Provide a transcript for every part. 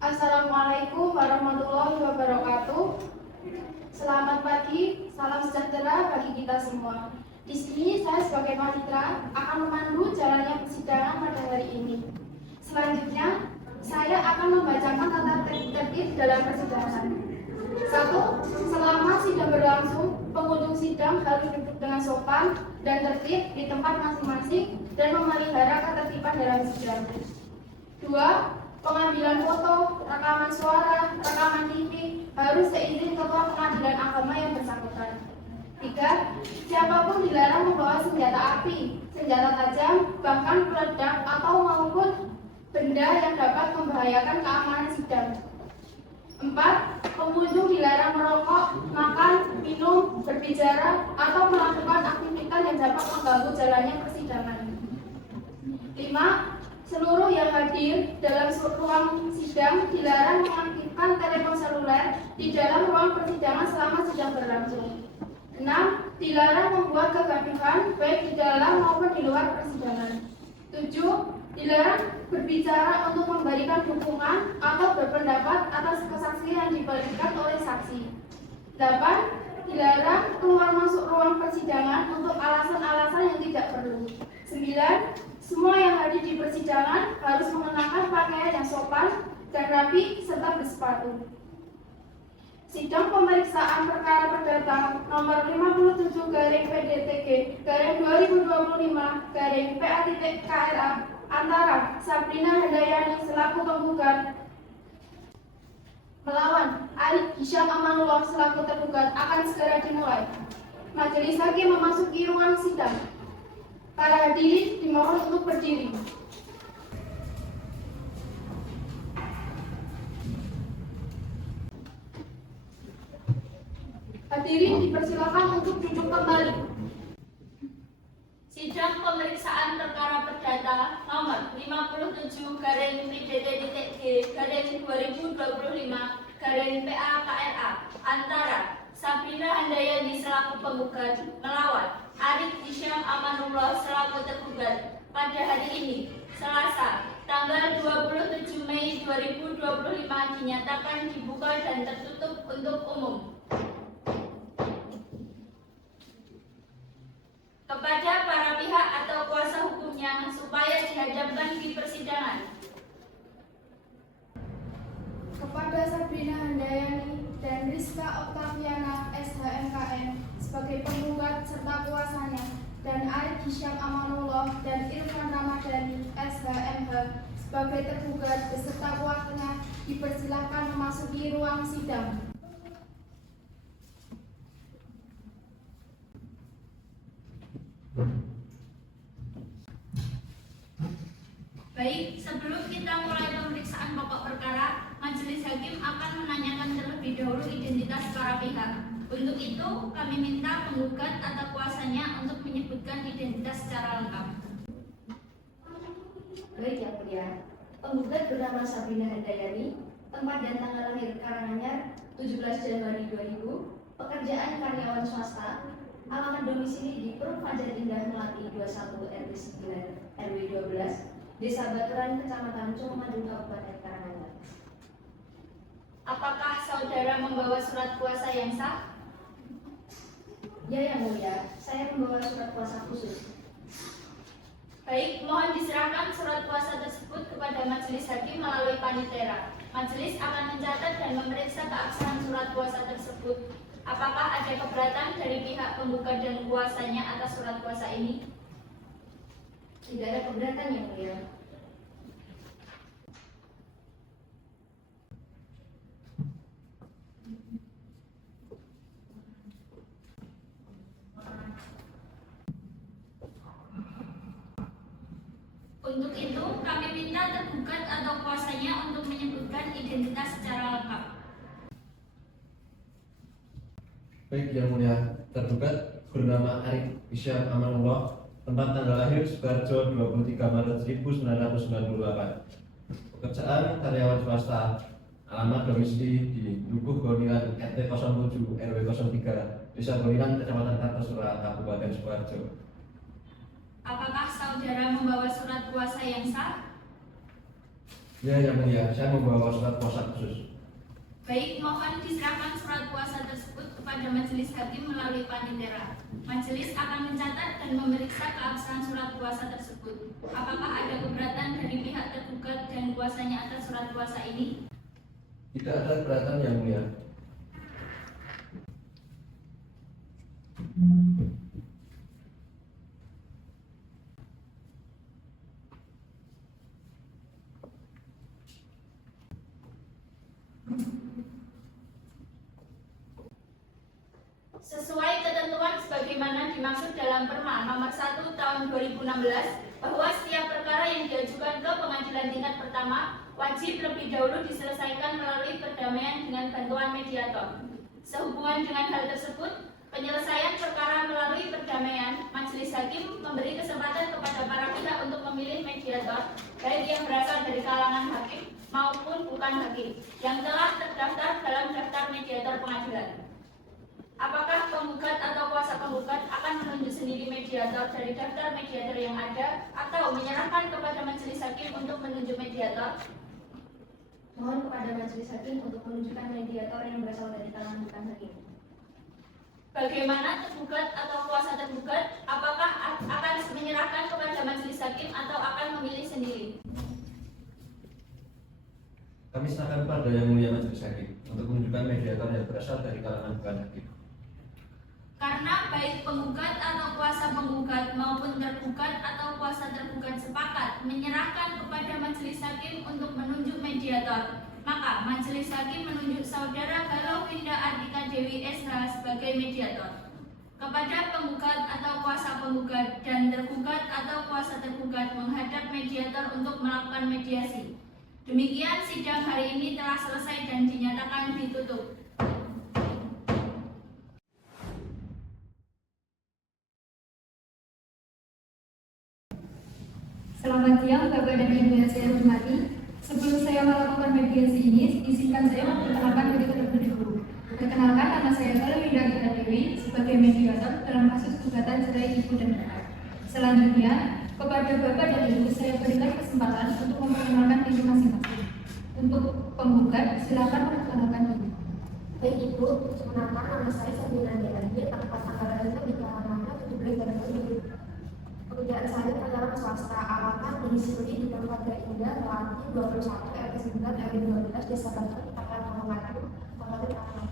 Assalamualaikum warahmatullahi wabarakatuh. Selamat pagi, salam sejahtera bagi kita semua. Di sini saya sebagai panitera akan memandu jalannya persidangan pada hari ini. Selanjutnya, saya akan membacakan tata tertib dalam persidangan. 1. Selama sidang berlangsung, pengunjung sidang harus duduk dengan sopan dan tertib di tempat masing-masing dan memelihara ketertiban dalam sidang. 2. Pengambilan foto, rekaman suara, rekaman TV harus seizin ketua pengadilan agama yang bersangkutan. 3. Siapapun dilarang membawa senjata api, senjata tajam, bahkan peledak atau maupun benda yang dapat membahayakan keamanan sidang. 4. Pengunjung dilarang merokok, makan, minum, berbicara, atau melakukan aktivitas yang dapat mengganggu jalannya persidangan. 5. Seluruh yang hadir dalam ruang sidang dilarang mengaktifkan telepon seluler di dalam ruang persidangan selama sidang berlangsung. 6. Dilarang membuat kegaduhan baik di dalam maupun di luar persidangan. 7. Dilarang berbicara untuk memberikan dukungan atau berpendapat atas kesaksian yang diberikan oleh saksi. 8. Dilarang keluar masuk ruang persidangan untuk alasan-alasan yang tidak perlu. 9. Semua yang hadir di persidangan harus mengenakan pakaian yang sopan dan rapi serta bersepatu. Sidang pemeriksaan perkara perdata nomor 57-PDTG-2025-PA.KRA antara Sabrina Handayani selaku penggugat melawan Arif Hisham Amanullah selaku tergugat akan segera dimulai. Majelis hakim memasuki ruang sidang. Para hadirin dimohon untuk berdiri. Hadirin dipersilakan untuk duduk kembali. Sidang pemeriksaan perkara perdata nomor 57-PDTG-2025-PA.KRA antara Sabrina Handayani selaku penggugat melawan Arif Hisham Amanullah selaku tergugat pada hari ini, Selasa, tanggal 27 Mei 2025 dinyatakan dibuka dan tertutup untuk umum. Kepada para pihak atau kuasa hukumnya supaya dihadapkan di persidangan. Kepada Sabrina Handayani dan Rizka Oktaviana SHMKM sebagai penggugat serta kuasanya dan Arif Hisham Amanullah dan Irfan Ramadhani SHMH sebagai tergugat beserta kuasanya dipersilakan memasuki ruang sidang. Baik, sebelum kita mulai pemeriksaan pokok perkara, majelis hakim akan menanyakan terlebih dahulu identitas para pihak. Untuk itu, kami minta penggugat atau kuasanya untuk menyebutkan identitas secara lengkap. Baik yang mulia, penggugat bernama Sabrina Handayani, tempat dan tanggal lahir Karanganyar 17 Januari 2000, pekerjaan karyawan swasta, alamat domisili di Perum Fajar Indah Melati 21 RW 9 RW 12, Desa Baturan, Kecamatan Cumadu, Kabupaten Karanganyar. Apakah saudara membawa surat kuasa yang sah? Ya yang mulia, saya membawa surat kuasa khusus. Baik, mohon diserahkan surat kuasa tersebut kepada majelis hakim melalui panitera. Majelis akan mencatat dan memeriksa keabsahan surat kuasa tersebut. Apakah ada keberatan dari pihak penggugat dan kuasanya atas surat kuasa ini? Tidak ada keberatan yang mulia. Untuk itu, kami minta tergugat atau kuasanya untuk menyebutkan identitas secara lengkap. Baik yang mulia, tergugat bernama Arif Hisham Amanullah, tempat tanggal lahir Sukoharjo 23 Maret 1998. Pekerjaan karyawan swasta, alamat domisili di Lubuh Gonilan RT 07 RW 03, Desa Gonilan, Kecamatan Kartosura, Kabupaten Sukoharjo. Apakah saudara membawa surat kuasa yang sah? Ya, Yang Mulia, saya membawa surat kuasa khusus. Baik, mohon diserahkan surat kuasa tersebut kepada majelis hakim melalui panitera. Majelis akan mencatat dan memeriksa keabsahan surat kuasa tersebut. Apakah ada keberatan dari pihak tergugat dan kuasanya atas surat kuasa ini? Tidak ada keberatan, Yang Mulia. Sesuai ketentuan sebagaimana dimaksud dalam Perma Nomor 1 Tahun 2016 bahwa setiap perkara yang diajukan ke pengadilan tingkat pertama wajib lebih dahulu diselesaikan melalui perdamaian dengan bantuan mediator. Sehubungan dengan hal tersebut, penyelesaian perkara melalui perdamaian, majelis hakim memberi kesempatan kepada para pihak untuk memilih mediator, baik yang berasal dari kalangan hakim maupun bukan hakim, yang telah terdaftar dalam daftar mediator pengadilan. Apakah penggugat atau kuasa penggugat akan menunjuk sendiri mediator dari daftar mediator yang ada atau menyerahkan kepada majelis hakim untuk menunjuk mediator? Mohon kepada majelis hakim untuk menunjukkan mediator yang berasal dari kalangan bukan hakim. Bagaimana tergugat atau kuasa tergugat? Apakah akan menyerahkan kepada majelis hakim atau akan memilih sendiri? Kami serahkan pada Yang Mulia Majelis Hakim untuk menunjukkan mediator yang berasal dari kalangan bukan hakim. Karena baik penggugat atau kuasa penggugat maupun tergugat atau kuasa tergugat sepakat menyerahkan kepada majelis hakim untuk menunjuk mediator, maka majelis hakim menunjuk saudara Galuh Winda Ardika Dewi SH sebagai mediator. Kepada penggugat atau kuasa penggugat dan tergugat atau kuasa tergugat menghadap mediator untuk melakukan mediasi. Demikian sidang hari ini telah selesai dan dinyatakan ditutup. Selamat siang Bapak dan Ibu yang saya hormati. Sebelum saya melakukan mediasi ini, izinkan saya memperkenalkan diri terlebih dahulu. Perkenalkan, nama saya Galuh Winda Ardika Dewi sebagai mediator dalam kasus gugatan cerai ibu dan anak. Selanjutnya, kepada Bapak dan Ibu saya berikan kesempatan untuk memperkenalkan diri masing-masing. Untuk penggugat, silakan memperkenalkan diri. Baik Ibu, perkenalkan nama saya Sabina Dewi, tempat tanggal lahir di Karangasem 17 Januari 2000. Pekerjaan saya adalah swasta, alamat domisili di tempat Indah, Lantai 21 RT 9 RW 12 Desa Banten, Kabupaten Kabupaten Kabupaten.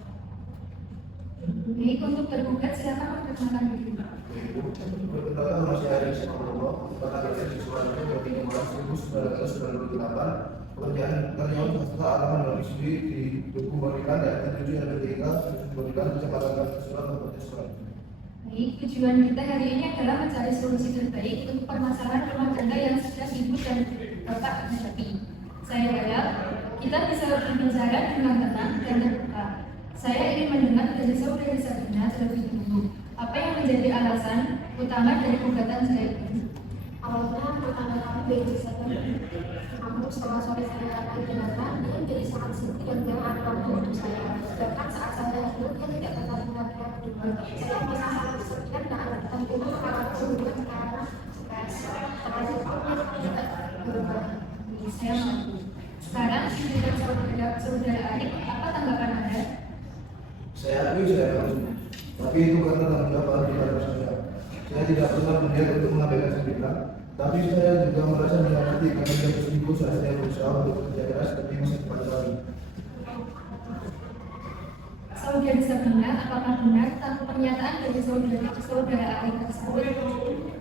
Baik, untuk tergugat silakan memperkenalkan diri. Perkenalkan nama saya Ari Syahrullah, tempat kerja siswanya 23 Maret 1998. Pekerjaan karyawan swasta, alamat domisili di Duku Bonikan, RT 7 RW 3 Bonikan, Kecamatan Kasusuran, Kabupaten Surakarta. Baik, tujuan kita hari ini adalah mencari solusi terbaik untuk permasalahan rumah tangga yang sedang Ibu dan Bapak hadapi. Saya harap kita bisa berbicara dengan tenang dan terbuka. Saya ingin mendengar dari saudari Sabina terlebih dahulu. Apa yang menjadi alasan utama dari gugatan saya ini? Awalnya tetangga kami baik saja. Namun setelah sore saya akan dengarkan, dia menjadi sangat sibuk dan tidak ada waktu untuk saya. Bahkan saat saya tidur, dia tidak pernah mengingatkan kedua. Saya merasa sangat kesepian dan ada tentunya mengalami kesulitan karena stres. Terakhir pun dia tidak berubah. Saya mengerti. Sekarang dengan saudara Arif, apa tanggapan Anda? Saya akui saya maksud, tapi itu karena tanggung jawab di dalam saya. Saya tidak pernah berniat untuk mengabaikan Sabina, tapi saya juga merasa menyakiti karena dia berselingkuh saat saya berusaha untuk bekerja keras demi masa depan kami. Saudari Sabina, apakah benar pernyataan dari saudara Arif tersebut?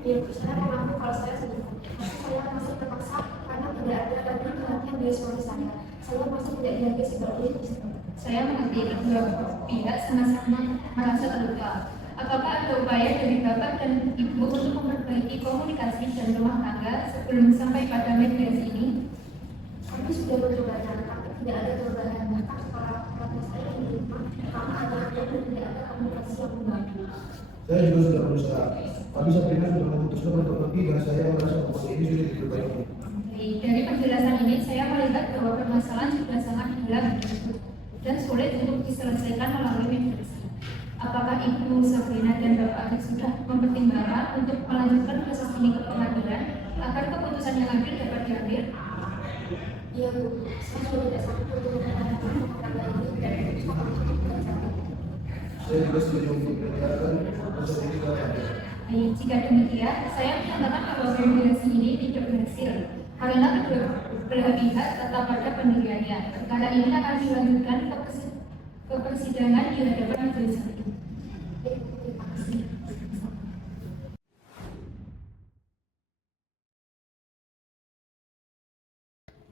Ya, saya mengaku kalau saya selingkuh. Tapi saya masih terpaksa karena tidak ada lagi perhatian dari suami saya. Saya masih tidak dihargai sebagai istri. Saya mengerti kedua pihak sama-sama merasa terluka. Apakah ada upaya dari Bapak dan Ibu untuk memperbaiki komunikasi dan rumah tangga sebelum sampai pada mediasi ini? Kami sudah bercoba, tapi tidak ada perubahan. Bahkan kepala saya diterima karena ada tidak ada komunikasi yang membantu. Saya juga sudah berusaha, tapi Sabina sudah memutuskan untuk pergi dan saya merasa bahwa ini sudah diperbaiki. Dari penjelasan ini, saya melihat bahwa permasalahan sudah sangat dalam dan sulit untuk diselesaikan melalui mediasi. Apakah Ibu Sabrina dan Bapak Arif sudah mempertimbangkan untuk melanjutkan proses ini ke pengadilan agar keputusan yang adil dapat diambil? Iya Bu, saya juga tidak sanggup untuk menandatangani perkara ini dan memutuskan untuk membacakan. Saya juga setuju untuk mendengarkan proses ini ke Anda. Baik, jika demikian, saya menyatakan bahwa mediasi ini tidak berhasil karena kedua belah pihak tetap pada pendiriannya. Perkara ini akan dilanjutkan ke persidangan di hadapan majelis hakim. Terima kasih.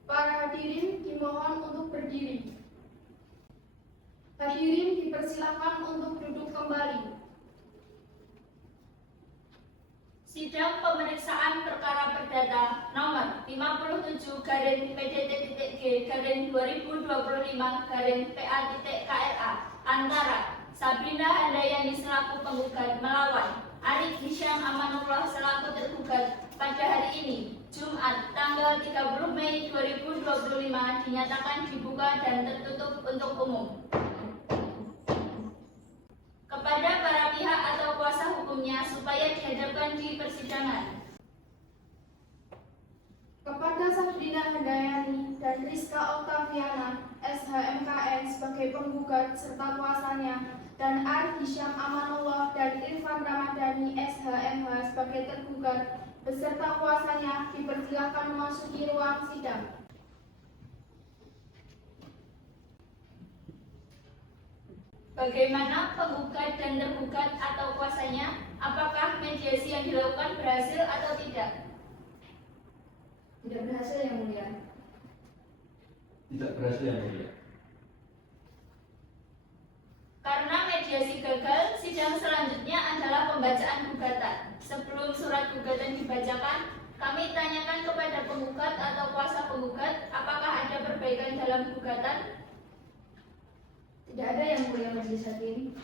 Para hadirin dimohon untuk berdiri. Hadirin dipersilakan untuk duduk kembali. Sidang pemeriksaan perkara perdata nomor 57 garing PDT.G garing 2025 garing PA.KRA antara Sabrina Handayani selaku penggugat melawan Arif Hisham Amanullah selaku tergugat pada hari ini Jumat tanggal 30 Mei 2025 dinyatakan dibuka dan tertutup untuk umum. Kepada para pihak atau kuasa hukumnya supaya dihadapkan di persidangan. Kepada Sabrina Handayani dan Rizka Oktaviana, SHMKN sebagai penggugat serta kuasanya, dan Arif Hisham Amanullah dan Irfan Ramadhani SHMH sebagai tergugat beserta kuasanya dipersilakan memasuki ruang sidang. Bagaimana penggugat dan tergugat atau kuasanya? Apakah mediasi yang dilakukan berhasil atau tidak? Tidak berhasil yang mulia. Tidak berhasil yang mulia. Karena mediasi gagal, sidang selanjutnya adalah pembacaan gugatan. Sebelum surat gugatan dibacakan, kami tanyakan kepada penggugat atau kuasa penggugat, apakah ada perbaikan dalam gugatan? Tidak ada yang mulia majelis hakim.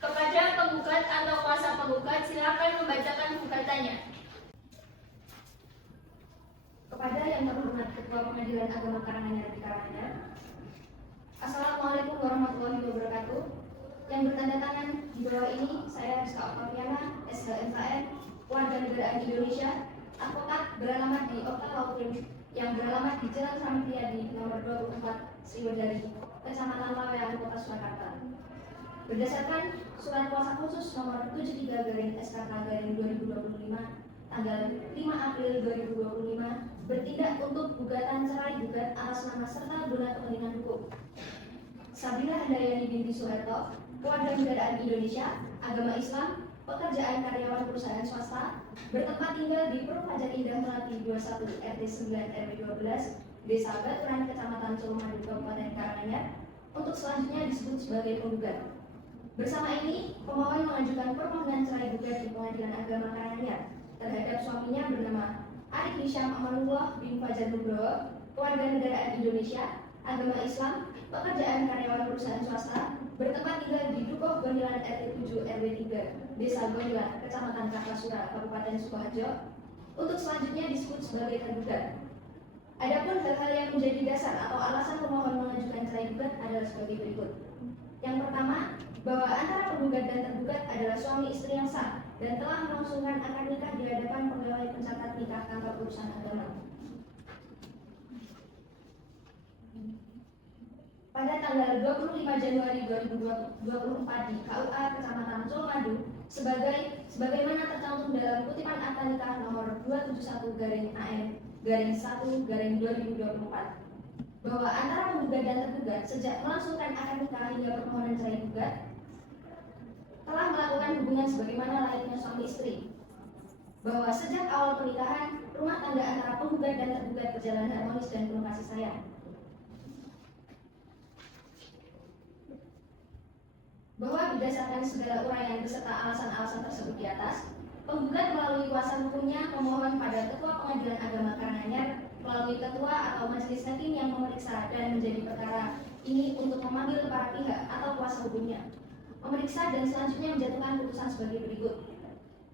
Kepada penggugat atau kuasa penggugat, silakan membacakan gugatannya. Kepada yang terhormat Ketua Pengadilan Agama Karanganyar di Karanganyar, Assalamualaikum warahmatullahi wabarakatuh. Yang bertanda tangan di bawah ini saya Rizka Oktaviana, SHMKN, warga negaraan Indonesia, advokat beralamat di Okta Law Firm yang beralamat di Jalan Samitiadi nomor 24 Sriwedari, Kecamatan Laweyan, Kota Surakarta. Berdasarkan surat kuasa khusus nomor 73/SKK/2025 tanggal 5 April 2025 bertindak untuk gugatan cerai gugat atas nama serta guna kepentingan hukum Sabrina Handayani binti Soeharto, warga negaraan Indonesia, agama Islam, pekerjaan karyawan perusahaan swasta, bertempat tinggal di Perum Pajak Indah Melati 21 RT 9 RW 12 Desa Baturan, Kecamatan Colomadu, Kabupaten Karanganyar, untuk selanjutnya disebut sebagai penggugat. Bersama ini, pemohon mengajukan permohonan cerai gugat di Pengadilan Agama Karanganyar terhadap suaminya bernama Arif Hisham Amanullah bin Fajar Nugroho, warga negaraan Indonesia, agama Islam, pekerjaan karyawan perusahaan swasta, bertempat tinggal di Dukuh Gondelan RT 7 RW 3 Desa Gondelan, Kecamatan Kartasura, Kabupaten Sukoharjo, untuk selanjutnya disebut sebagai tergugat. Adapun hal-hal yang menjadi dasar atau alasan pemohon mengajukan cerai gugat adalah sebagai berikut. Yang pertama, bahwa antara penggugat dan tergugat adalah suami istri yang sah dan telah melangsungkan akad nikah di hadapan pegawai pencatat nikah kantor urusan agama. Pada tanggal 25 Januari 2024 di KUA Kecamatan Colomadu sebagaimana tercantum dalam kutipan akta nikah nomor 271/AN/1/2024 bahwa antara penggugat dan tergugat sejak melangsungkan akad nikah hingga permohonan cerai gugat telah melakukan hubungan sebagaimana layaknya suami istri, bahwa sejak awal pernikahan rumah tangga antara penggugat dan tergugat berjalan harmonis dan penuh kasih sayang, bahwa berdasarkan segala uraian beserta alasan-alasan tersebut di atas, penggugat melalui kuasa hukumnya memohon pada Ketua Pengadilan Agama Karanganyar melalui ketua atau majelis hakim yang memeriksa dan menjadi perkara ini untuk memanggil para pihak atau kuasa hukumnya, memeriksa dan selanjutnya menjatuhkan putusan sebagai berikut.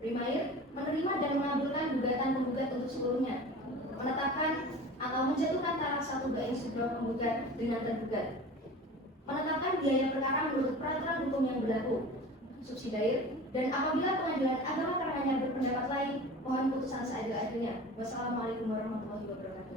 Primair, menerima dan mengabulkan gugatan penggugat untuk seluruhnya, menetapkan atau menjatuhkan taraf 1 garis sudro penggugat dengan tergugat, menetapkan biaya perkara menurut peraturan hukum yang berlaku, subsidiar, dan apabila Pengadilan Agama Karanganyar berpendapat lain, mohon putusan seadil-adilnya. Wassalamualaikum warahmatullahi wabarakatuh.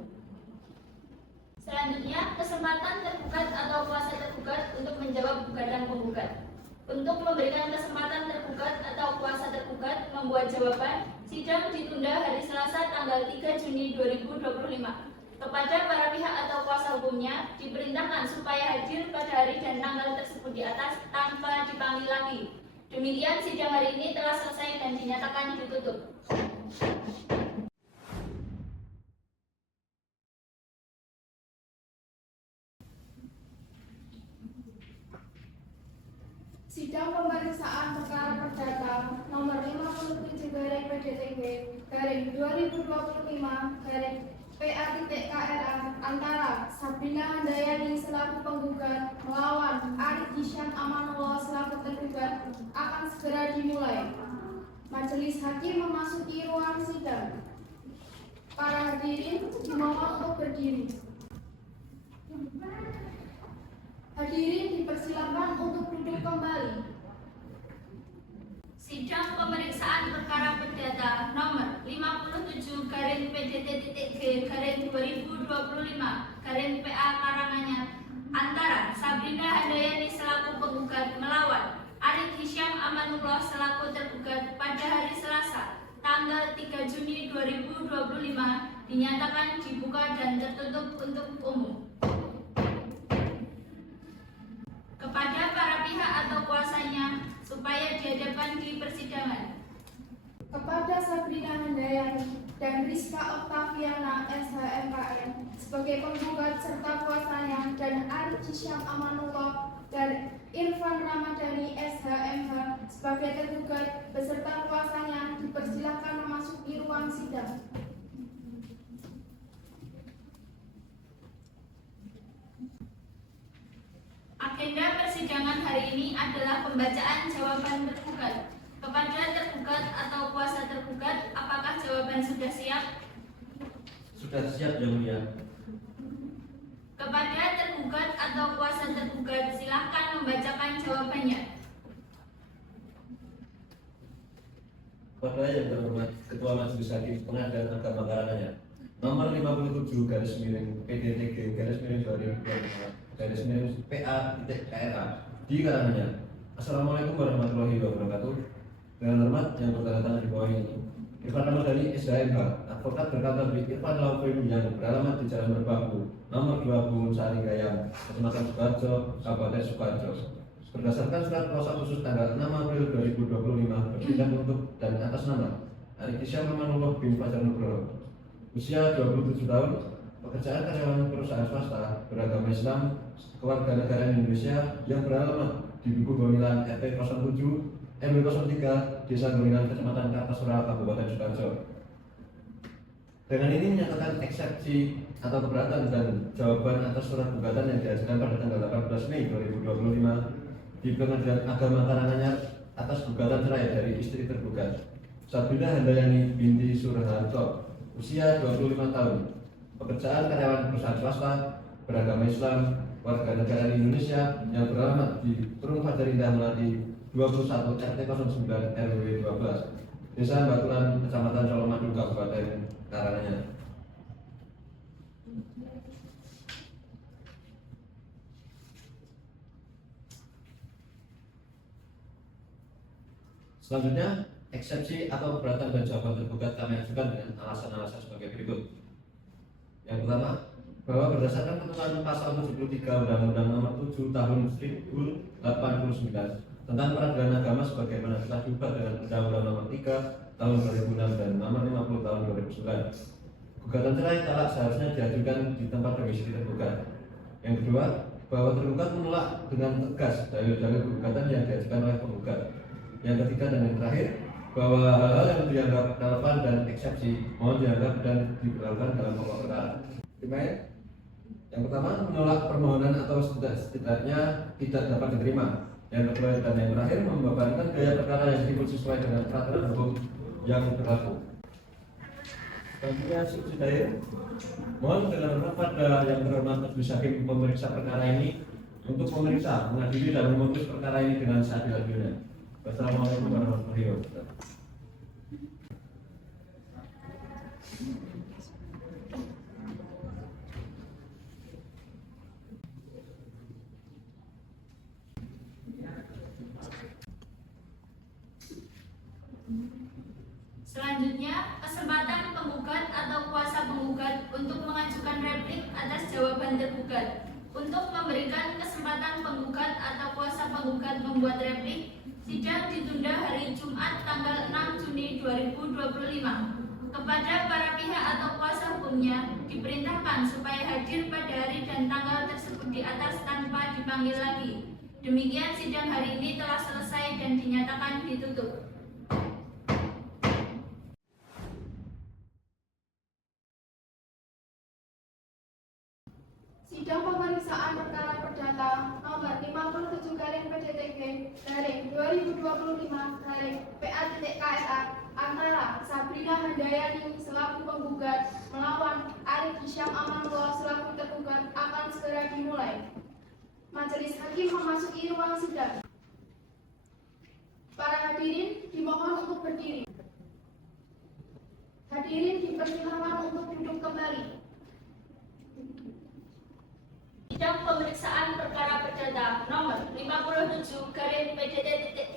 Selanjutnya, kesempatan tergugat atau kuasa tergugat untuk menjawab gugatan penggugat. Untuk memberikan kesempatan tergugat atau kuasa tergugat membuat jawaban, sidang ditunda hari Selasa tanggal 3 Juni 2025. Kepada para pihak atau kuasa hukumnya, diperintahkan supaya hadir pada hari dan tanggal tersebut di atas tanpa dipanggil lagi. Demikian sidang hari ini telah selesai dan dinyatakan ditutup. Sidang pemeriksaan perkara perdata nomor 57/2025/PA.KRA antara Sabrina Handayani selaku penggugat melawan Arif Hisham Amanullah selaku tergugat akan segera dimulai. Majelis hakim memasuki ruang sidang. Para hadirin dimohon untuk berdiri. Hadirin dipersilakan untuk duduk kembali. Sidang pemeriksaan perkara perdata nomor 57/PDTTG/2025/PA Karanganyar antara Sabrina Handayani selaku penggugat melawan Arif Hisham Amanullah selaku tergugat pada hari Selasa tanggal 3 Juni 2025 dinyatakan dibuka dan tertutup untuk umum. Kepada para pihak atau kuasanya supaya dihadapkan di persidangan. Kepada Sabrina Handayani dan Rizka Oktaviana SHMKN sebagai penggugat serta kuasanya dan Arif Hisham Amanullah dan Irfan Ramadhani SHMH sebagai tergugat beserta kuasanya dipersilakan memasuki ruang sidang. Agenda persidangan hari ini adalah pembacaan jawaban tergugat. Kepada tergugat atau kuasa tergugat, apakah jawaban sudah siap? Sudah siap, Yang Mulia. Kepada tergugat atau kuasa tergugat, silakan membacakan jawabannya. Kepada yang terhormat Ketua Majelis Hakim Pengadilan Agama Karanganyar nomor 57/2025/PA.KRA di Karanganyar. Assalamualaikum warahmatullahi wabarakatuh. Dengan hormat yang bertanda di bawah ini, Irfan Ramadhani SHMH, advokat berkantor di Irfan Law Firm yang beralamat di Jalan Merbabu, nomor 20 Saringgayam, Kecamatan Sukoharjo, Kabupaten Sukoharjo. Berdasarkan surat kuasa khusus tanggal 6 April 2025 bertindak untuk dan atas nama Arif Hisham Amanullah bin Fajar Nugroho, usia 27 tahun, pekerjaan karyawan perusahaan swasta, beragama Islam, kewarganegaraan Indonesia yang beralamat di Dukuh Gonilan RT 07 RW 03 Desa Gonilan Kecamatan Kartasura Kabupaten Sukoharjo. Dengan ini menyatakan eksepsi atau keberatan dan jawaban atas surat gugatan yang diajukan pada tanggal 18 Mei 2025 di Pengadilan Agama Karanganyar atas gugatan cerai dari istri tergugat Sabrina Handayani binti Surharto, usia 25 tahun, pekerjaan karyawan perusahaan swasta, beragama Islam, warga negara Indonesia yang beralamat di Perung Fajar Indah Melati 21 RT 09 RW 12 Desa Baturan Kecamatan Colomadu Kabupaten Karanganyar. Selanjutnya, eksepsi atau keberatan dan jawaban tergugat kami ajukan dengan alasan-alasan sebagai berikut. Yang pertama, bahwa berdasarkan ketentuan pasal 73 Undang-Undang Nomor 7 Tahun 1989 tentang peradilan agama sebagaimana telah diubah dengan Undang-Undang Nomor 3 Tahun 2006 dan Nomor 50 Tahun 2009. Gugatan cerai talak seharusnya diajukan di tempat domisili tergugat. Yang kedua, bahwa tergugat menolak dengan tegas dalil-dalil gugatan yang diajukan oleh penggugat. Yang ketiga dan yang terakhir, bahwa hal-hal yang dianggap relevan dan eksepsi mohon dianggap dan diberlakukan dalam pokok perkara. Yang pertama, menolak permohonan atau setidaknya tidak dapat diterima. Yang kedua dan yang terakhir, membebankan gaya perkara yang diikut sesuai dengan peraturan hukum yang berlaku. Selanjutnya subsidiary, mohon dengan hormat pada yang terhormat Majelis Hakim pemeriksa perkara ini untuk memeriksa, mengadili dan memutus perkara ini dengan seadil-adilnya. Wassalamualaikum warahmatullahi wabarakatuh. Selanjutnya, kesempatan penggugat atau kuasa penggugat untuk mengajukan replik atas jawaban tergugat. Untuk memberikan kesempatan penggugat atau kuasa penggugat membuat replik, sidang ditunda hari Jumat tanggal 6 Juni 2025. Kepada para pihak atau kuasa hukumnya diperintahkan supaya hadir pada hari dan tanggal tersebut di atas tanpa dipanggil lagi. Demikian sidang hari ini telah selesai dan dinyatakan ditutup. Sidang pemeriksaan perkara perdata nomor 57 PDTG /2025 PA.KRA antara Sabrina Handayani selaku penggugat melawan Arif Hisyam Amanullah selaku tergugat akan segera dimulai. Majelis Hakim memasuki ruang sidang. Para hadirin dimohon untuk berdiri. Hadirin dipersilakan untuk duduk kembali. Sidang pemeriksaan perkara perdata nomor 57 PDT.G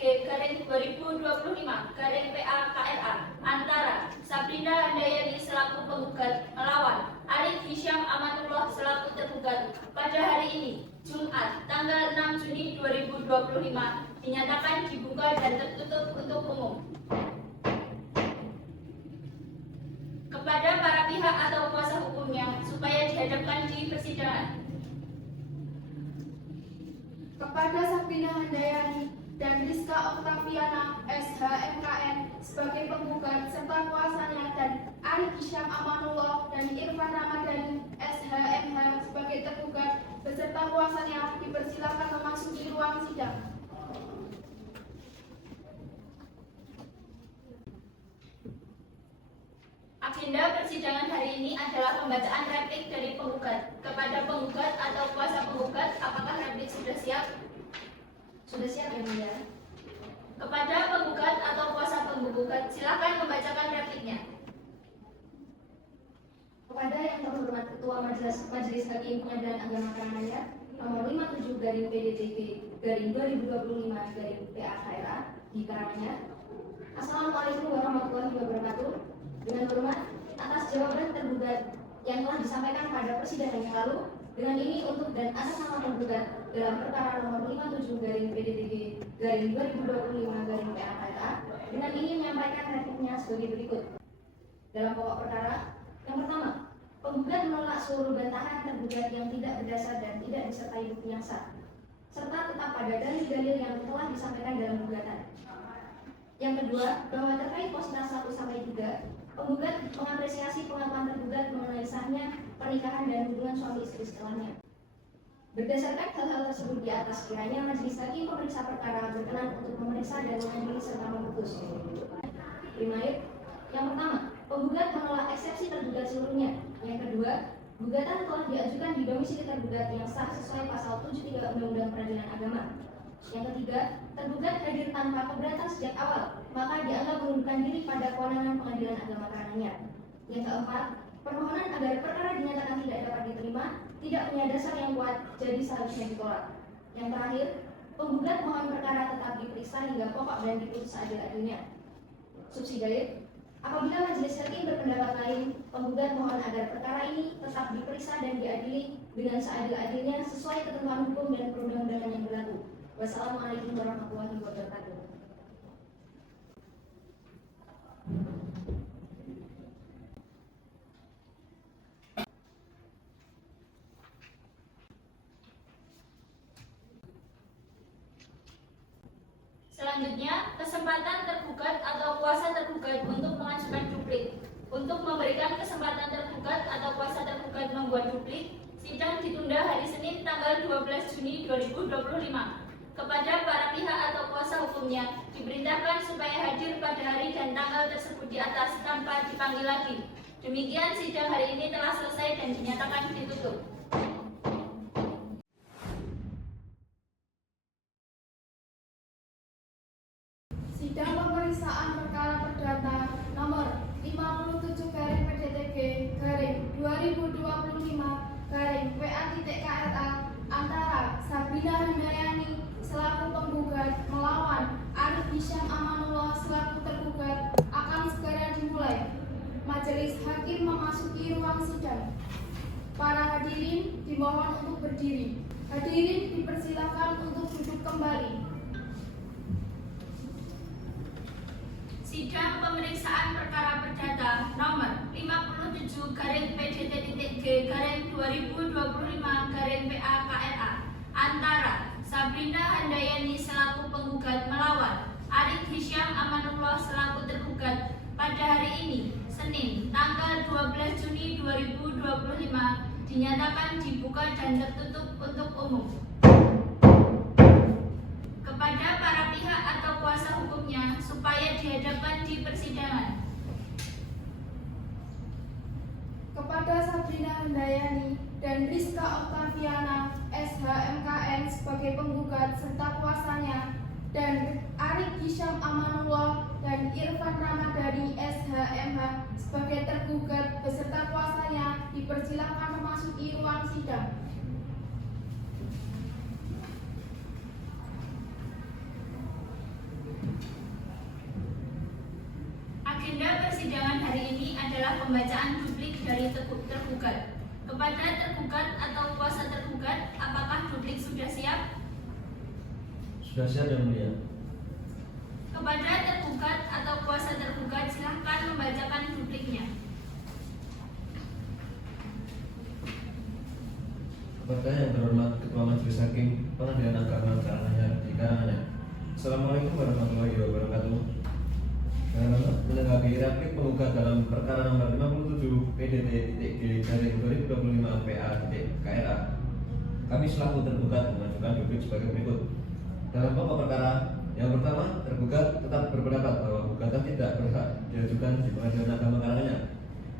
/2025 PA.KRA antara Sabrina Handayani selaku penggugat melawan Arif Hisyam Amanullah selaku tergugat pada hari ini Jumat tanggal 6 Juni 2025 dinyatakan dibuka dan tertutup untuk umum. Kepada para pihak atau kuasa hukumnya supaya dihadapkan di persidangan. Kepada Sabrina Handayani dan Rizka Oktaviana SHMKN sebagai penggugat serta kuasanya dan Arif Hisyam Amanullah dan Irfan Ramadhani SHMH sebagai tergugat beserta kuasanya dipersilakan memasuki ruang sidang. Agenda persidangan hari ini adalah pembacaan replik dari penggugat. Kepada penggugat atau kuasa penggugat, apakah replik sudah siap? Sudah siap ya Mulia? Kepada penggugat atau kuasa penggugat, silakan membacakan repliknya. Kepada yang terhormat Ketua Majelis Hakim Pengadilan Agama Karanganyar nomor 57 PDTG /2025 PA.KRA di Karanganyar. Assalamualaikum warahmatullahi wabarakatuh. Dengan hormat atas jawaban tergugat yang telah disampaikan pada persidangan yang lalu, dengan ini untuk dan atas nama tergugat dalam perkara nomor 57 PDTG /2025 PA.KRA, dengan ini menyampaikan repliknya sebagai berikut. Dalam pokok perkara, yang pertama, penggugat menolak seluruh bantahan tergugat yang tidak berdasar dan tidak disertai bukti yang sah, serta tetap pada dalil-dalil yang telah disampaikan dalam gugatan. Yang kedua, bahwa terkait poster 1-3, penggugat mengapresiasi pengakuan tergugat mengenai sahnya pernikahan dan hubungan suami istri setelahnya. Berdasarkan hal-hal tersebut di atas, kiranya Majelis Hakim pemeriksa perkara berkenan untuk memeriksa dan mengadili serta memutus. Primair, yang pertama, penggugat menolak eksepsi tergugat seluruhnya. Yang kedua, gugatan telah diajukan di domisili tergugat yang sah sesuai pasal 73 Undang-Undang Peradilan Agama. Yang ketiga, tergugat hadir tanpa keberatan sejak awal, maka dianggap mengundurkan diri pada kewenangan Pengadilan Agama Karanganyar. Yang keempat, permohonan agar perkara dinyatakan tidak dapat diterima tidak punya dasar yang kuat, jadi seharusnya ditolak. Yang terakhir, penggugat mohon perkara tetap diperiksa hingga pokok dan diputus seadil-adilnya. Subsidiair, apabila Majelis Hakim berpendapat lain, penggugat mohon agar perkara ini tetap diperiksa dan diadili dengan seadil-adilnya sesuai ketentuan hukum dan perundang-undangan yang berlaku. Wassalamualaikum warahmatullahi wabarakatuh. Selanjutnya, kesempatan tergugat atau kuasa tergugat untuk mengajukan duplik. Untuk memberikan kesempatan tergugat atau kuasa tergugat membuat duplik, sidang ditunda hari Senin tanggal 12 Juni 2025. Kepada para pihak atau kuasa hukumnya diperintahkan supaya hadir pada hari dan tanggal tersebut di atas tanpa dipanggil lagi. Demikian sidang hari ini telah selesai dan dinyatakan ditutup. Sidang pemeriksaan perkara perdata nomor 57 PDTG /2025 PA.KRA antara Sabrina Handayani selaku penggugat melawan Arif Hisyam Amanullah selaku tergugat akan segera dimulai. hadirin dimohon untuk berdiri. Hadirin dipersilakan untuk duduk kembali. Sidang pemeriksaan perkara perdata nomor 57 garing PDT.G garing 2025 garing PA KRA antara Sabrina Handayani selaku penggugat melawan Arif Hisyam Amanullah selaku tergugat pada hari ini, Senin, tanggal 12 Juni 2025 dinyatakan dibuka dan tertutup untuk umum. Kepada para pihak atau kuasa hukumnya supaya dihadapkan di persidangan. Kepada Sabrina Handayani dan Rizka Oktaviana SHMKN sebagai penggugat serta kuasanya dan Arif Hisyam Amanullah dan Irfan Ramadhani SHMH sebagai tergugat beserta kuasanya dipersilakan memasuki ruang sidang. Agenda persidangan hari ini adalah pembacaan duplik dari tergugat. Kepada tergugat atau kuasa tergugat, apakah duplik sudah siap? Sudah siap Yang Mulia. Kepada tergugat atau kuasa tergugat, silahkan membacakan dupliknya. Kepada yang terhormat Ketua Majelis Hakim Pengadilan Agama Karanganyar di Karanganyar. Assalamualaikum warahmatullahi wabarakatuh. Dalam menanggapi replik penggugat dalam perkara nomor 57 PDT.G garing 2025 PA.KRA, kami selaku tergugat mengajukan duplik sebagai berikut. Dalam pokok perkara, yang pertama, tergugat tetap berpendapat bahwa gugatan tidak berhak diajukan di Pengadilan Agama Karanganyar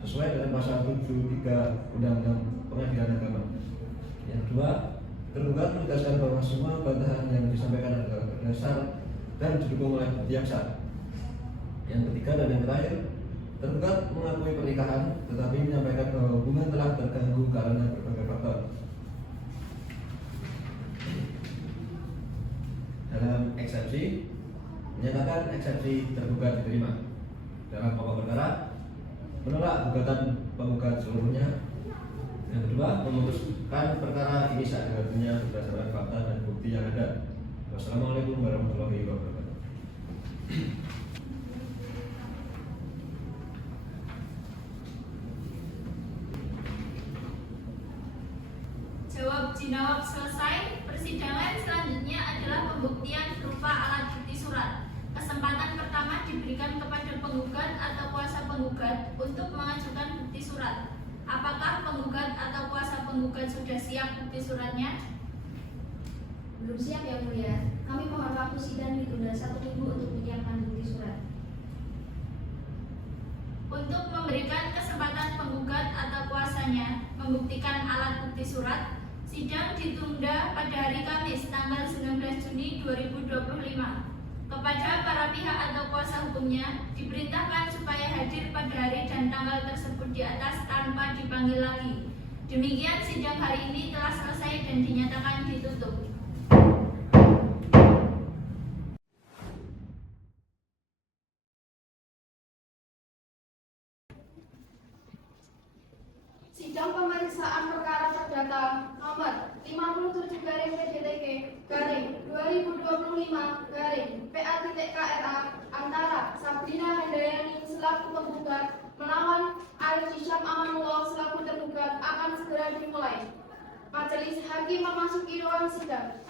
sesuai dengan pasal 73 Undang-Undang Pengadilan Agama. Yang kedua, tergugat menegaskan bahwa semua bantahan yang disampaikan adalah berdasar dan didukung oleh bukti yang sah. Yang ketiga dan yang terakhir, tergugat mengakui pernikahan tetapi menyampaikan bahwa hubungan telah terganggu karena berbagai faktor. Dalam eksepsi, menyatakan eksepsi tergugat diterima. Dalam pokok perkara, menolak gugatan penggugat seluruhnya. Yang kedua, memutuskan perkara ini seadil-adilnya berdasarkan fakta dan bukti yang ada. Wassalamualaikum warahmatullahi wabarakatuh. Jawab selesai. Persidangan selanjutnya adalah pembuktian berupa alat bukti surat. Kesempatan pertama diberikan kepada penggugat atau kuasa penggugat untuk mengajukan bukti surat. Apakah penggugat atau kuasa penggugat sudah siap bukti suratnya? Belum siap Yang Mulia. Kami mohon waktu sidang ditunda 1 minggu untuk menyiapkan bukti surat. Untuk memberikan kesempatan penggugat atau kuasanya membuktikan alat bukti surat, sidang ditunda pada hari Kamis tanggal 19 Juni 2025. Kepada para pihak atau kuasa hukumnya diperintahkan supaya hadir pada hari dan tanggal tersebut di atas tanpa dipanggil lagi. Demikian sidang hari ini telah selesai dan dinyatakan ditutup. Sidang pemeriksaan perkara perdata nomor 57 garing PDT.G garing 2025 garing PA.KRA antara Sabrina Handayani selaku penggugat melawan Arif Hisyam Amanullah selaku tergugat akan segera dimulai. Majelis Hakim memasuki ruang sidang.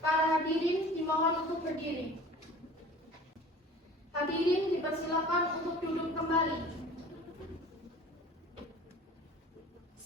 Para hadirin dimohon untuk berdiri. Hadirin dipersilakan untuk duduk kembali.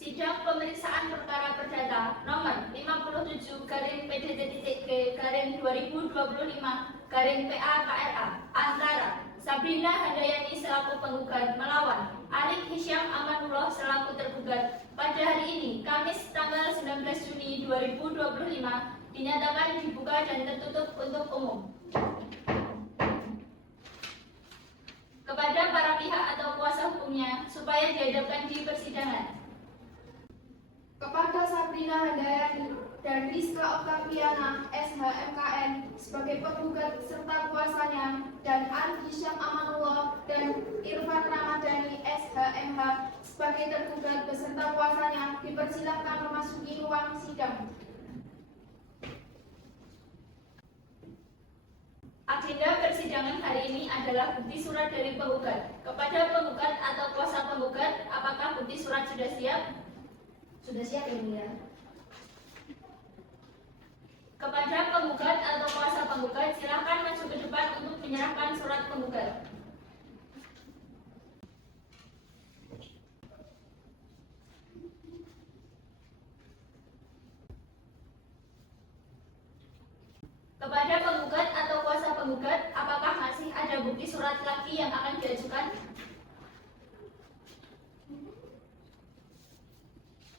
Sidang pemeriksaan perkara perdata nomor 57 garing PDT.G garing 2025 garing PA KRA antara Sabrina Handayani selaku penggugat melawan Arif Hisyam Amanullah selaku tergugat pada hari ini, Kamis tanggal 19 Juni 2025 dinyatakan dibuka dan tertutup untuk umum. Kepada para pihak atau kuasa hukumnya supaya dihadapkan di persidangan. Kepada Sabrina Handayani dan dan Rizka Oktaviana SHMKN sebagai penggugat serta kuasanya, dan Arif Hisyam Amanullah dan Irfan Ramadhani SHMH sebagai tergugat beserta kuasanya dipersilakan memasuki ruang sidang. Agenda persidangan hari ini adalah bukti surat dari penggugat. Kepada penggugat atau kuasa penggugat, apakah bukti surat sudah siap? Sudah siap, Yang Mulia. Kepada penggugat atau kuasa penggugat, silakan maju ke depan untuk menyerahkan surat penggugat. Kepada penggugat atau kuasa penggugat, apakah masih ada bukti surat lagi yang akan diajukan?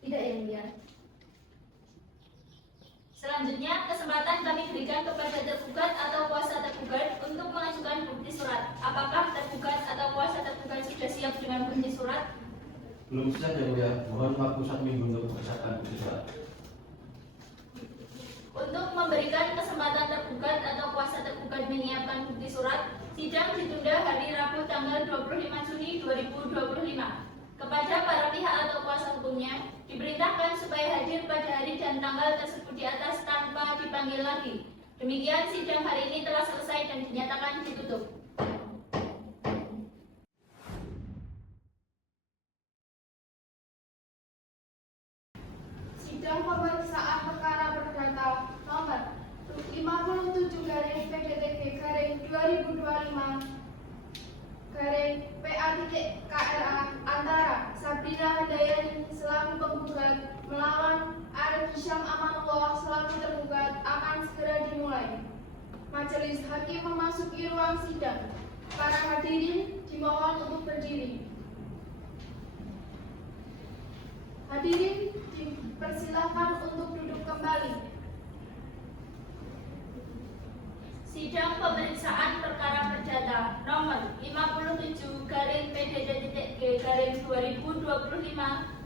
Tidak, Yang Mulia. Selanjutnya, kesempatan kami berikan kepada tergugat atau kuasa tergugat untuk mengajukan bukti surat. Apakah tergugat atau kuasa tergugat sudah siap dengan bukti surat? Belum siap Yang Mulia, mohon waktu 1 minggu untuk mengesahkan bukti surat. Untuk memberikan kesempatan tergugat atau kuasa tergugat menyiapkan bukti surat, sidang ditunda hari Rabu tanggal 25 Juni 2025. Kepada para pihak atau kuasa hukumnya, diperintahkan supaya hadir pada hari dan tanggal tersebut di atas tanpa dipanggil lagi. Demikian sidang hari ini telah selesai dan dinyatakan ditutup. Sidang pemeriksaan perkara perdata nomor 57 garing PDTG garing 2025 garing PA.KRA antara Sabrina Handayani selaku penggugat melawan Arif Hisyam Amanullah selaku tergugat akan segera dimulai. Majelis hakim memasuki ruang sidang. Para hadirin dimohon untuk berdiri. Hadirin dipersilakan untuk duduk kembali. Sidang pemeriksaan perkara perdata nomor 57 garing PDT.G garing 2025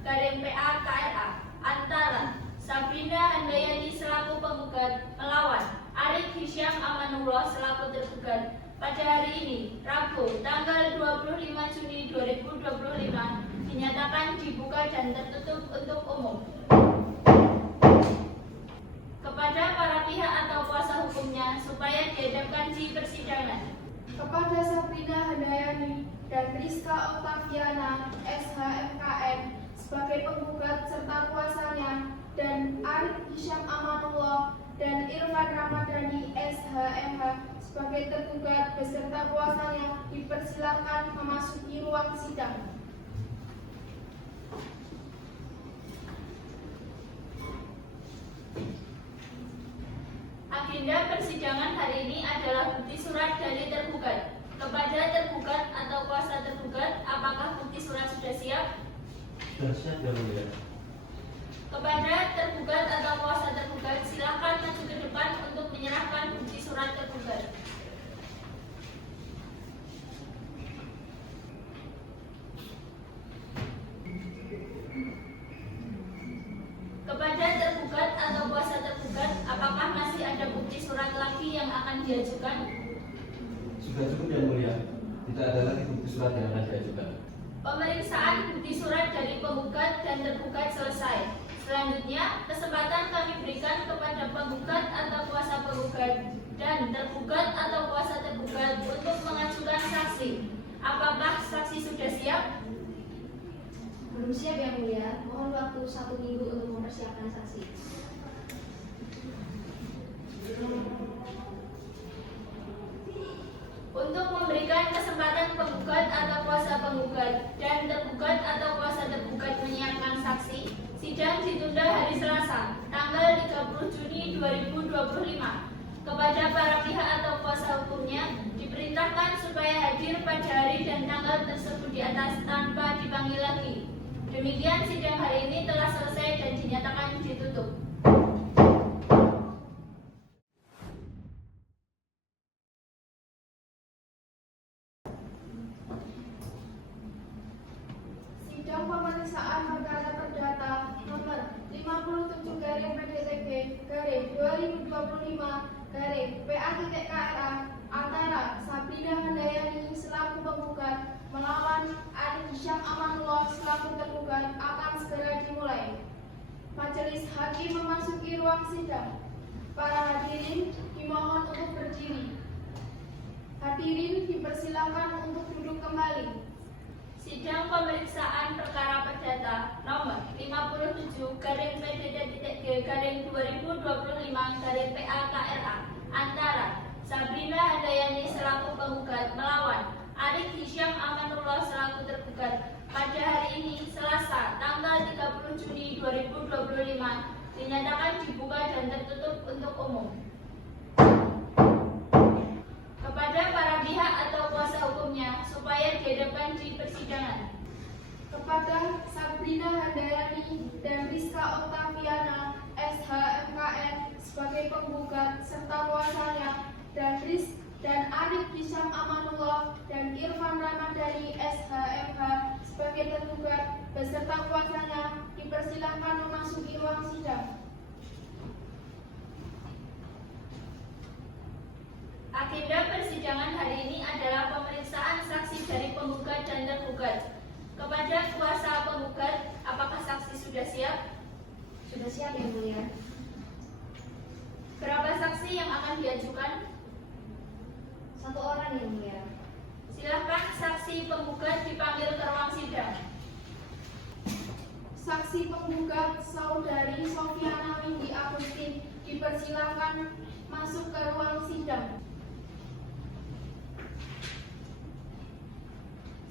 garing PA.KRA antara Sabrina Handayani selaku penggugat melawan Arif Hisyam Amanullah selaku tergugat pada hari ini, Rabu, tanggal 25 Juni 2025, dinyatakan dibuka dan tertutup untuk umum. Kepada para pihak atau kuasa hukumnya supaya dihadapkan di persidangan. Kepada Sabrina Handayani dan Rizka Oktaviana SHMKN sebagai penggugat serta kuasanya, dan Arif Hisyam Amanullah dan Irfan Ramadhani SHMH sebagai tergugat beserta kuasanya dipersilakan memasuki ruang sidang. Agenda persidangan hari ini adalah bukti surat dari tergugat. Kepada tergugat atau kuasa tergugat, apakah bukti surat sudah siap? Sudah siap Yang Mulia. Kepada tergugat atau kuasa tergugat, silakan maju ke depan untuk menyerahkan bukti surat tergugat. Kepada tergugat atau kuasa tergugat, apakah masih ada bukti surat lagi yang akan diajukan? Sudah cukup Yang Mulia, tidak ada lagi bukti surat yang akan diajukan. Pemeriksaan bukti surat dari penggugat dan tergugat selesai. Selanjutnya, kesempatan kami berikan kepada penggugat atau kuasa penggugat dan tergugat atau kuasa tergugat untuk mengajukan saksi. Apakah saksi sudah siap? Belum siap, Yang Mulia. Mohon waktu 1 minggu untuk mempersiapkan saksi. Untuk memberikan kesempatan penggugat atau kuasa penggugat dan tergugat atau kuasa tergugat menyiapkan saksi, sidang ditunda hari Selasa, tanggal 30 Juni 2025. Kepada para pihak atau kuasa hukumnya, diperintahkan supaya hadir pada hari dan tanggal tersebut di atas tanpa dipanggil lagi. Demikian sidang hari ini telah selesai dan dinyatakan ditutup. Sidang pemeriksaan perkara perdata nomor 57 garing PDTG 2025/PA.KRA antara Sabrina Handayani selaku penggugat melawan Arif Hisyam Amanullah selaku tergugat akan segera dimulai. Majelis hakim memasuki ruang sidang. Para hadirin dimohon untuk berdiri. Hadirin dipersilakan untuk duduk kembali. Sidang pemeriksaan perkara perdata nomor 57-PDD-2025/PA.KRA antara Sabrina Handayani selaku penggugat melawan Arif Hisyam Amanullah selaku tergugat pada hari ini Selasa tanggal 30 Juni 2025 dinyatakan dibuka dan tertutup untuk umum. Kepada para pihak atau kuasa hukumnya supaya dihadapkan di persidangan. Kepada Sabrina Handayani dan Rizka Oktaviana SHMKN sebagai penggugat serta kuasanya dan Arif Hisyam Amanullah dan Irfan Ramadhani SHMH sebagai tergugat beserta kuasanya dipersilakan memasuki ruang sidang. Agenda persidangan hari ini adalah pemeriksaan saksi dari penggugat dan tergugat. Kepada kuasa penggugat, apakah saksi sudah siap? Sudah siap, Yang Mulia. Berapa saksi yang akan diajukan? 1 orang, Yang Mulia. Silakan saksi penggugat dipanggil ke ruang sidang. Saksi penggugat Saudari Sofiana Windy Agustin dipersilakan masuk ke ruang sidang.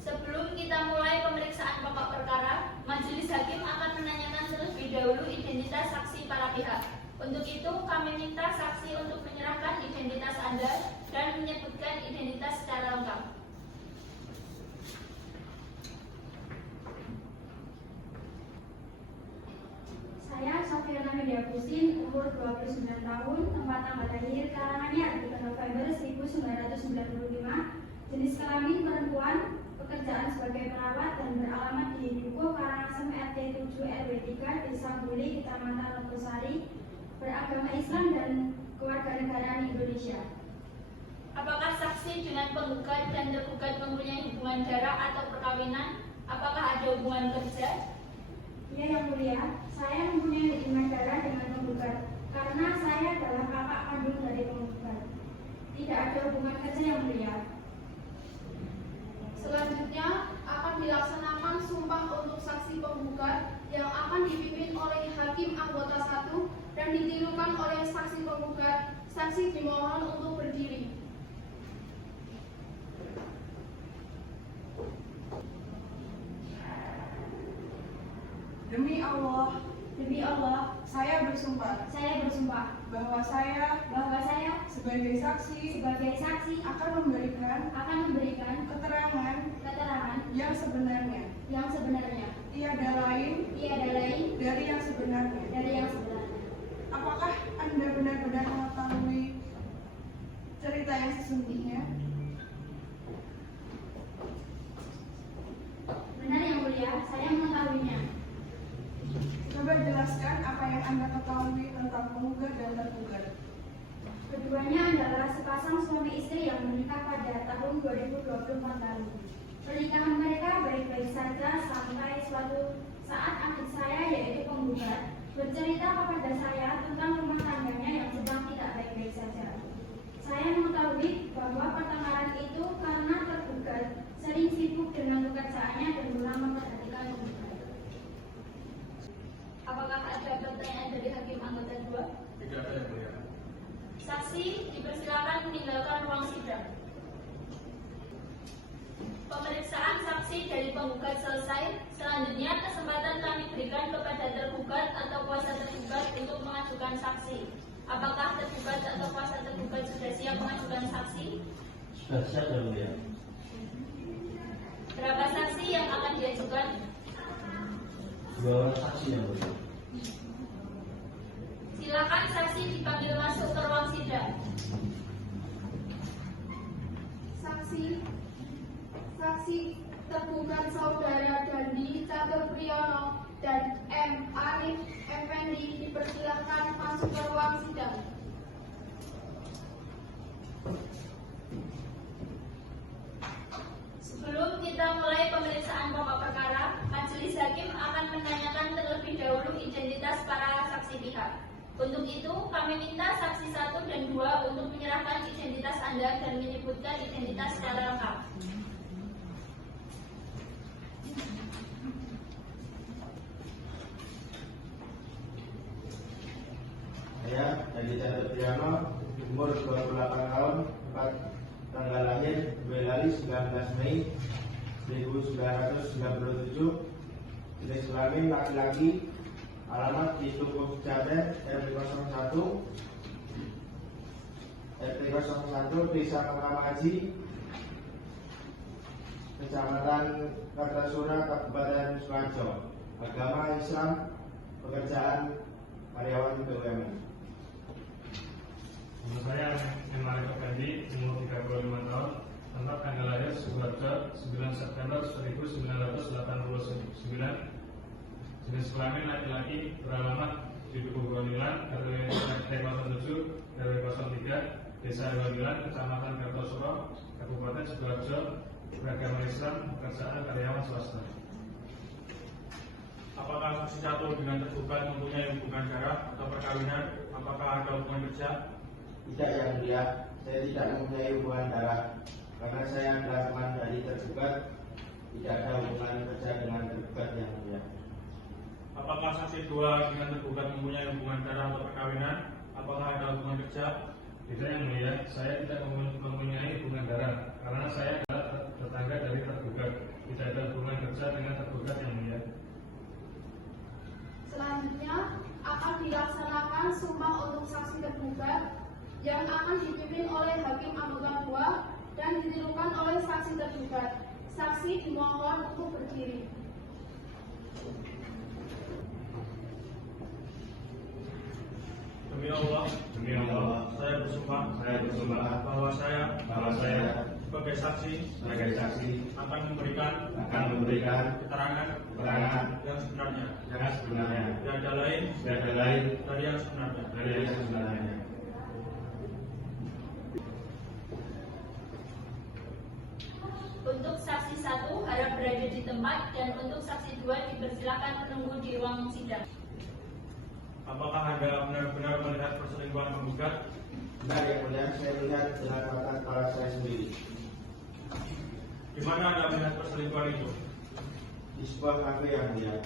Sebelum kita mulai pemeriksaan pokok perkara, majelis hakim akan menanyakan terlebih dahulu identitas saksi para pihak. Untuk itu, kami minta saksi untuk menyerahkan identitas Anda dan menyebutkan identitas secara lengkap. Saya Sofiana Windy Agustin, umur 29 tahun, tempat tanggal lahir Karanganyar 2 November 1995, jenis kelamin perempuan, pekerjaan sebagai perawat dan beralamat di Dukuh Karangasem RT 7 RW 3 Desa Buli, Kecamatan Logosari, beragama Islam dan kewarganegaraan Indonesia. Apakah saksi dengan penggugat dan tergugat mempunyai hubungan darah atau perkawinan? Apakah ada hubungan kerja? Ya, Yang Mulia, saya mempunyai hubungan darah dengan penggugat karena saya adalah kakak kandung dari penggugat. Tidak ada hubungan kerja, Yang Mulia. Selanjutnya akan dilaksanakan sumpah untuk saksi penggugat yang akan dipimpin oleh hakim anggota 1 dan ditirukan oleh saksi penggugat. Saksi dimohon untuk berdiri. Demi Allah, saya bersumpah bahwa saya sebagai saksi akan memberikan keterangan yang sebenarnya tiada lain dari yang sebenarnya. Apakah Anda benar-benar mengetahui cerita yang sesungguhnya? Benar, Yang Mulia, saya mengetahuinya. Coba jelaskan apa yang Anda ketahui tentang penggugat dan tergugat. Keduanya adalah sepasang suami istri yang menikah pada tahun 2024 lalu. Pernikahan mereka baik-baik saja sampai suatu saat adik saya, yaitu penggugat, bercerita kepada saya tentang rumah tangganya yang sedang tidak baik-baik saja. Saya mengetahui bahwa pertengkaran itu karena tergugat sering sibuk dengan pekerjaannya dan kurang memperhatikan penggugat. Apakah ada pertanyaan dari hakim anggota 2? Tidak ada, Yang Mulia. Saksi dipersilakan meninggalkan ruang sidang. Pemeriksaan saksi dari penggugat selesai. Selanjutnya kesempatan kami berikan kepada tergugat atau kuasa tergugat untuk mengajukan saksi. Apakah tergugat atau kuasa tergugat sudah siap mengajukan saksi? Sudah siap, Yang Mulia. Berapa saksi yang akan diajukan? 2 orang saksi, Yang Mulia. Silakan saksi dipanggil masuk ke ruang sidang. Saksi tergugat saudara Dandi Catur Priyono dan M. Arif Effendi dipersilakan masuk ke ruang sidang. minta saksi 1 dan 2 untuk menyerahkan identitas Anda dan menyebutkan identitas secara lengkap. Saya Hadi Catur Triyono, umur 28 tahun, tanggal lahir 19 Mei 1997, jenis kelamin laki-laki, alamat di Tugu Jaten, RT 01, Desa Mekamaji, Kecamatan Kartasura, Kabupaten Sukoharjo. Agama Islam, pekerjaan karyawan BUMN. Nama saya Emari Effendi, umur 35 tahun, tempat tanggal lahir Sukoharjo 9 September 1989, jenis kelamin laki-laki, beralamat di Dukuh Gonilan, RT 07, RW 03, Desa Gonilan, Kecamatan Kartasura, Kabupaten Sukoharjo, beragama Islam, pekerjaan karyawan swasta. Apakah saksi 1 dengan tergugat mempunyai hubungan darah atau perkawinan? Apakah ada hubungan kerja? Tidak, yang mulia, saya tidak mempunyai hubungan darah karena saya adalah teman dari tergugat. Tidak ada hubungan kerja dengan tergugat, yang mulia. Apakah saksi 2 dengan tergugat mempunyai hubungan darah atau perkawinan? Apakah ada hubungan kerja? Tidak, yang mulia, saya tidak mempunyai hubungan darah karena saya adalah tetangga dari tergugat. Tidak ada hubungan kerja dengan tergugat, yang mulia. Selanjutnya akan dilaksanakan sumpah untuk saksi tergugat yang akan dipimpin oleh Hakim Anggota 2 dan ditirukan oleh saksi tergugat. Saksi dimohon untuk berdiri. Demi Allah, saya bersumpah bahwa saya sebagai saksi akan memberikan keterangan yang sebenarnya, tiada lain dari yang sebenarnya. Untuk saksi 1 harap berada di tempat dan untuk saksi 2 dipersilakan menunggu di ruang sidang. Apakah Anda benar-benar melihat perselingkuhan penggugat? Benar, yang mulia, saya melihat dengan mata kepala saya sendiri. Di mana Anda melihat perselingkuhan itu? Di sebuah kafe, yang mulia.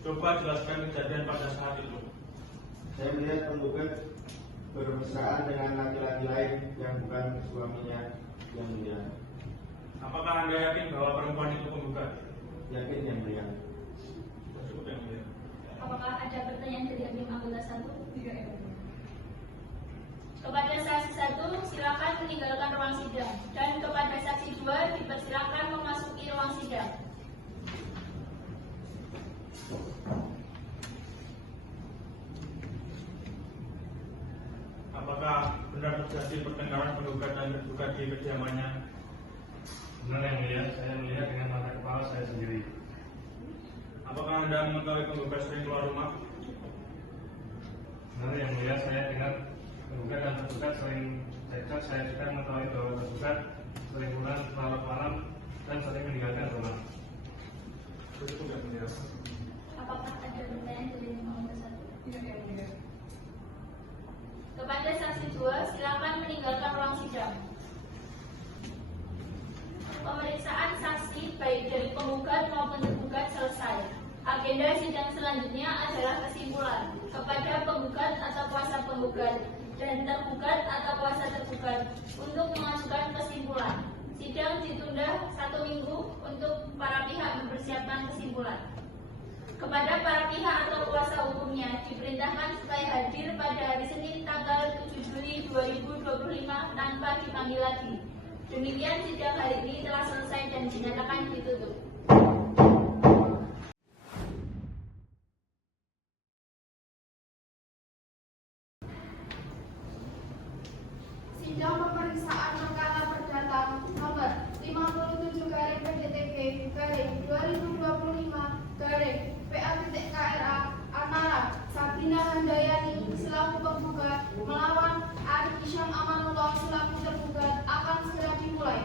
Coba jelaskan kejadian pada saat itu. Saya melihat penggugat bermesraan dengan laki-laki lain yang bukan suaminya, yang mulia. Apakah Anda yakin bahwa perempuan itu penggugat? Yakin, yang mulia. Cukup, yang mulia. Apakah ada pertanyaan dari Hakim Anggota 1? Tidak, yang mulia. Kepada saksi 1 silakan meninggalkan ruang sidang dan kepada saksi 2 dipersilakan memasuki ruang sidang. Apakah benar terjadi pertengkaran penggugat dan tergugat di kediamannya? Benar, yang mulia, saya melihat dengan mata kepala saya sendiri. Apakah Anda mengetahui penggugat sering keluar rumah? Benar, yang mulia, saya dengar tergugat dan tergugat sering cekcok. Saya juga mengetahui bahwa tergugat sering pulang larut malam dan sering meninggalkan rumah. Cukup, yang mulia. Apakah ada pertanyaan dari Hakim Anggota 1? Tidak, yang mulia. Kepada saksi 2 silakan meninggalkan ruang sidang. Pemeriksaan saksi baik dari penggugat maupun tergugat selesai. Agenda sidang selanjutnya adalah kesimpulan kepada penggugat atau kuasa penggugat dan tergugat atau kuasa tergugat untuk mengajukan kesimpulan. Sidang ditunda 1 minggu untuk para pihak mempersiapkan kesimpulan. Kepada para pihak atau kuasa hukumnya diperintahkan supaya hadir pada hari Senin tanggal 7 Juli 2025 tanpa dipanggil lagi. Demikian sidang hari ini telah selesai dan dinyatakan ditutup. Sidang pemeriksaan perkara perdata nomor 57/PDTP/2025/PA.KRA antara Sabrina Handayani selaku penggugat melawan Arif Isyam Amanullah selaku tergugat akan segera dimulai.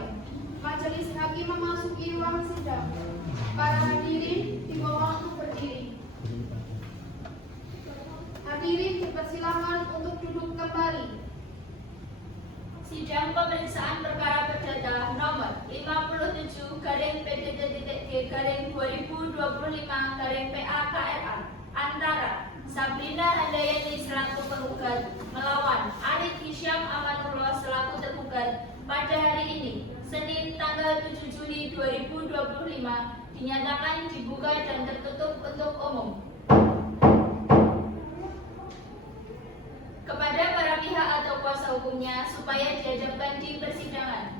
Majelis hakim memasuki ruang sidang. Para hadirin dimohon untuk berdiri. Hadirin dipersilakan untuk Sidang pemeriksaan perkara perdata nomor 57-PDDT-2025-PA-KRA antara Sabrina Handayani selaku penggugat melawan Arif Hisyam Amanullah selaku tergugat pada hari ini, Senin tanggal 7 Juli 2025, dinyatakan dibuka dan tertutup untuk umum. Kepada para pihak atau kuasa hukumnya supaya dihadapkan di persidangan.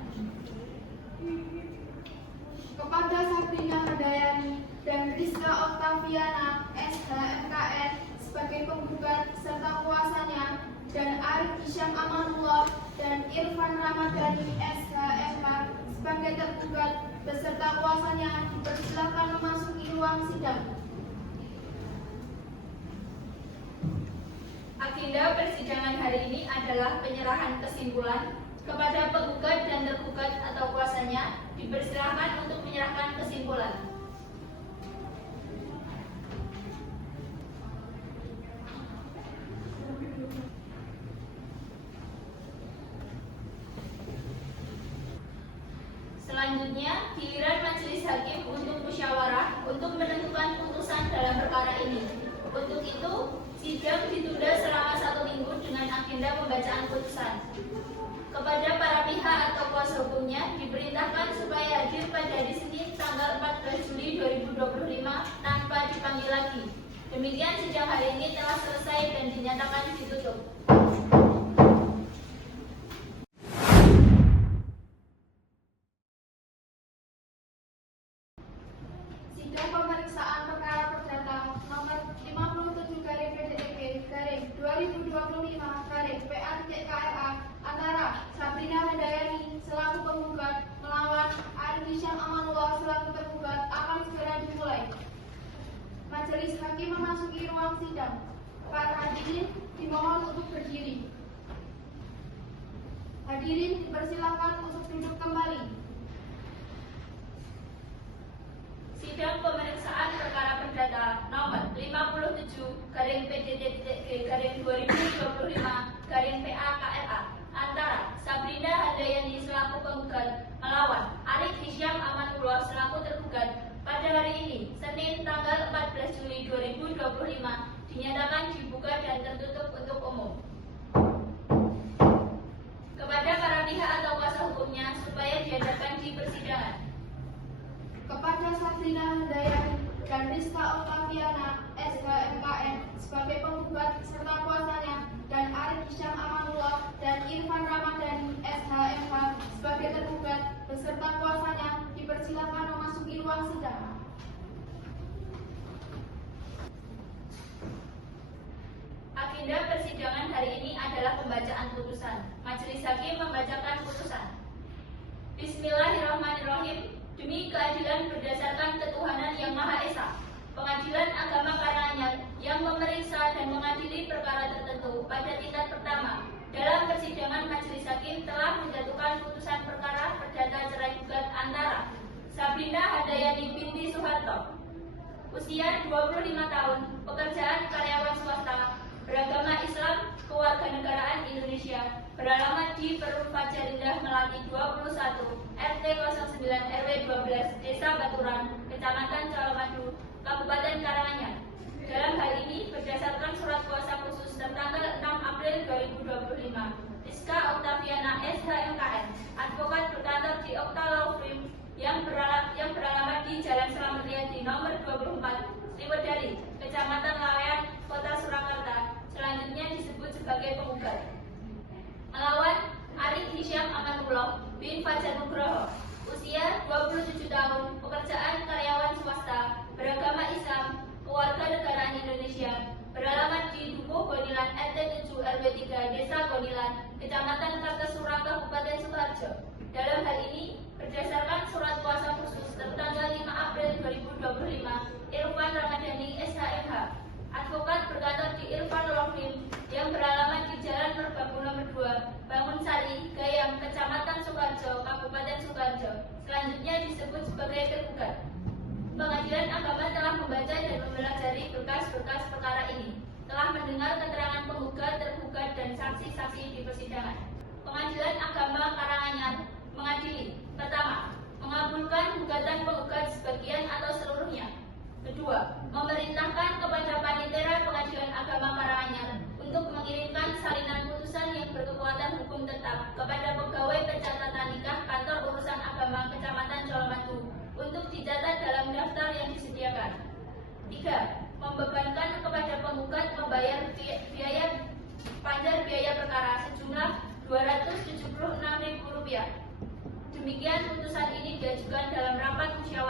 Kepada Sabrina Handayani dan Rizka Oktaviana SHMKN sebagai penggugat serta kuasanya, dan Arif Hisyam Amanullah dan Irfan Ramadhani SHMK sebagai tergugat beserta kuasanya dipersilakan memasuki ruang sidang. Agenda persidangan hari ini adalah penyerahan kesimpulan kepada penggugat dan tergugat atau kuasanya. Dipersilakan untuk menyerahkan kesimpulan. Selanjutnya, giliran majelis hakim untuk musyawarah untuk menentukan putusan dalam perkara ini. Untuk itu, sidang ditunda selama 1 minggu dengan agenda pembacaan putusan. Kepada para pihak atau kuasa hukumnya diperintahkan supaya hadir pada hari Senin tanggal 14 Juli 2025 tanpa dipanggil lagi. Demikian sidang hari ini telah selesai dan dinyatakan ditutup. Sidang pemeriksaan perkara perdata nomor 57-PDDT-2025-PA-KRA antara Sabrina Handayani selaku penggugat melawan Arif Hisyam Amanullah selaku tergugat akan segera dimulai. Majelis hakim memasuki ruang sidang. Para hadirin dimohon untuk berdiri. Hadirin dipersilakan untuk duduk kembali. Sidang pemeriksaan perkara perdata nomor 57-PDDT-2025-PA-KRA antara Sabrina Handayani selaku penggugat melawan Arif Hisyam Amanullah selaku tergugat pada hari ini, Senin tanggal 14 Juli 2025, dinyatakan dibuka dan tertutup untuk umum. Kepada para pihak atau kuasa hukumnya supaya dihadapkan di persidangan. Kepada Sabrina Handayani dan Rizka Oktaviana SHMKN sebagai penggugat serta kuasanya, dan Arif Hisyam Amanullah dan Irfan Ramadhani SHMK sebagai tergugat beserta kuasanya dipersilakan memasuki ruang sidang. Agenda persidangan hari ini adalah pembacaan putusan. Majelis hakim membacakan putusan. Bismillahirrahmanirrahim. Demi keadilan berdasarkan ketuhanan yang Maha Esa, Pengadilan Agama Karanganyar yang memeriksa dan mengadili perkara tertentu pada tingkat pertama dalam persidangan majelis hakim telah menjatuhkan putusan perkara perdata cerai gugat antara Sabrina Handayani binti Soeharto, usia 25 tahun, pekerjaan karyawan swasta, beragama Islam, kewarganegaraan Indonesia, beralamat di Perumnas Fajar Indah Melati 21, RT 09 RW 12, Desa Baturan, Kecamatan Colomadu, Kabupaten Karanganyar. Dalam hal ini, berdasarkan surat kuasa khusus tertanggal 6 April 2025, Rizka Oktaviana SHMKN, advokat berkantor di Okta Law Firm yang beralamat di Jalan Selamat Riyadi nomor 24, Sriwedari, Kecamatan Lawean, Kota Surakarta, selanjutnya disebut sebagai penggugat. Melawan Arif Hisyam Amanullah bin Fajar Nugroho, usia 27 tahun, pekerjaan karyawan swasta, beragama Islam, kewarganegaraan Indonesia, beralamat di Dukuh Gonilan RT 7 RW 3 Desa Gonilan, Kecamatan Kartasura, Kabupaten Sukoharjo. Dalam hal ini, berdasarkan surat kuasa khusus tertanggal 5 April 2025, Irfan Ramadhani SHMH, advokat berkantor di Irfan Law Firm yang beralamat di Jalan Merbabu nomor 2, Bangun Sari, Gayam, Kecamatan Sukoharjo, Kabupaten Sukoharjo, selanjutnya disebut sebagai tergugat. Pengadilan Agama telah membaca dan mempelajari berkas-berkas perkara ini, telah mendengar keterangan penggugat, tergugat, dan saksi-saksi di persidangan. Pengadilan Agama Karanganyar mengadili: pertama, mengabulkan gugatan penggugat sebagian atau seluruhnya. Kedua, memerintahkan kepada Panitera Pengadilan Agama Karanganyar untuk mengirimkan salinan putusan yang berkekuatan hukum tetap kepada pegawai pencatatan nikah Kantor Urusan Agama Kecamatan Colomadu untuk dicatat dalam daftar yang disediakan. 3. Membebankan kepada penggugat membayar biaya panjar biaya perkara sejumlah Rp276.000. Demikian putusan ini diajukan dalam rapat musyawarah